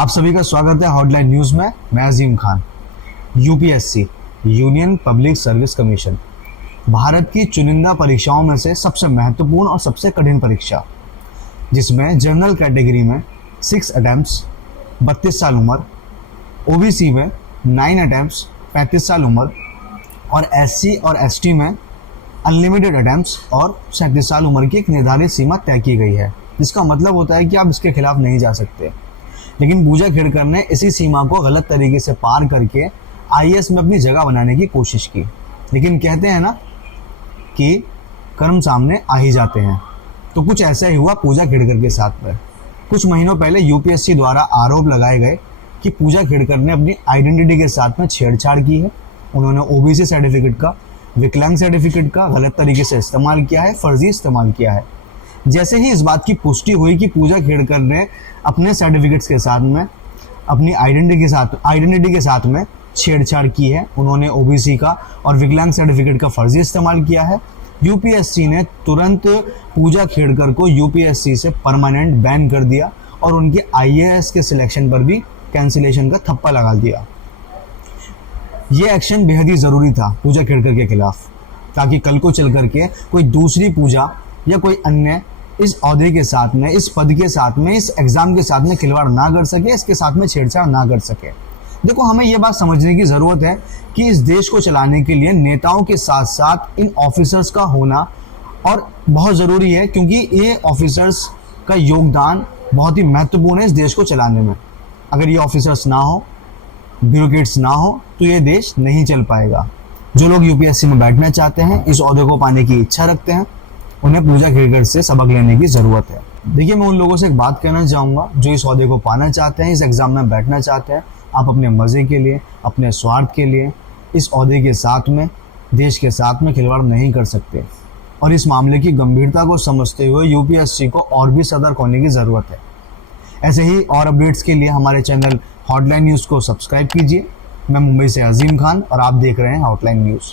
आप सभी का स्वागत है हॉटलाइन न्यूज में। मैं Azeem Khan. UPSC, Union Public Service Commission, Bharat की चुनिंदा परीक्षाओं में से सबसे महत्वपूर्ण और सबसे कठिन परीक्षा, जिसमें जनरल कैटेगरी में 6 अटेम्प्ट्स 32 साल उम्र, ओबीसी में 9 अटेम्प्ट्स 35 साल उम्र और एससी और एसटी में अनलिमिटेड अटेम्प्ट्स और 37 साल उम्र की एक निर्धारित सीमा तय की गई है, जिसका मतलब होता है कि आप इसके खिलाफ नहीं जा सकते। लेकिन पूजा खेड़कर ने इसी सीमा को गलत तरीके से पार करके आईएएस में अपनी जगह बनाने की कोशिश की। लेकिन कहते हैं ना कि कर्म सामने आ ही जाते हैं, तो कुछ ऐसा ही हुआ पूजा खेड़कर के साथ में। कुछ महीनों पहले यूपीएससी द्वारा आरोप लगाए गए कि पूजा खेड़कर ने अपनी आइडेंटिटी के साथ में छेड़छाड़ की है। उन्होंने ओबीसी सर्टिफिकेट का, विकलांग सर्टिफिकेट का गलत तरीके से इस्तेमाल किया है, फर्जी इस्तेमाल किया है। जैसे ही इस बात की पुष्टि हुई कि पूजा खेड़कर ने अपने सर्टिफिकेट्स के साथ में अपनी आइडेंटिटी के साथ में छेड़छाड़ की है, उन्होंने ओबीसी का और विकलांग सर्टिफिकेट का फर्जी इस्तेमाल किया है, यूपीएससी ने तुरंत पूजा खेड़कर को यूपीएससी से परमानेंट बैन कर दिया और उनके आईएएस के सिलेक्शन पर भी कैंसिलेशन का थप्पा लगा दिया। ये एक्शन बेहद ही ज़रूरी था पूजा खेड़कर के खिलाफ, ताकि कल को चल करके कोई दूसरी पूजा या कोई अन्य इस ओहदे के साथ में, इस पद के साथ में, इस एग्ज़ाम के साथ में खिलवाड़ ना कर सके, इसके साथ में छेड़छाड़ ना कर सके। देखो, हमें ये बात समझने की ज़रूरत है कि इस देश को चलाने के लिए नेताओं के साथ साथ इन ऑफिसर्स का होना और बहुत ज़रूरी है, क्योंकि ये ऑफिसर्स का योगदान बहुत ही महत्वपूर्ण है इस देश को चलाने में। अगर ये ऑफिसर्स ना हो, ब्यूरोक्रेट्स ना हो, तो ये देश नहीं चल पाएगा। जो लोग यूपीएससी में बैठना चाहते हैं, इस ओहदे को पाने की इच्छा रखते हैं, उन्हें पूजा खेड़कर से सबक लेने की ज़रूरत है। देखिए, मैं उन लोगों से एक बात कहना चाहूँगा जो इस ओहदे को पाना चाहते हैं, इस एग्ज़ाम में बैठना चाहते हैं। आप अपने मज़े के लिए, अपने स्वार्थ के लिए इस ओहदे के साथ में, देश के साथ में खिलवाड़ नहीं कर सकते। और इस मामले की गंभीरता को समझते हुए यूपीएससी को और भी सतर्क होने की ज़रूरत है। ऐसे ही और अपडेट्स के लिए हमारे चैनल हॉटलाइन न्यूज़ को सब्सक्राइब कीजिए। मैं मुंबई से अजीम खान और आप देख रहे हैं हॉटलाइन न्यूज़।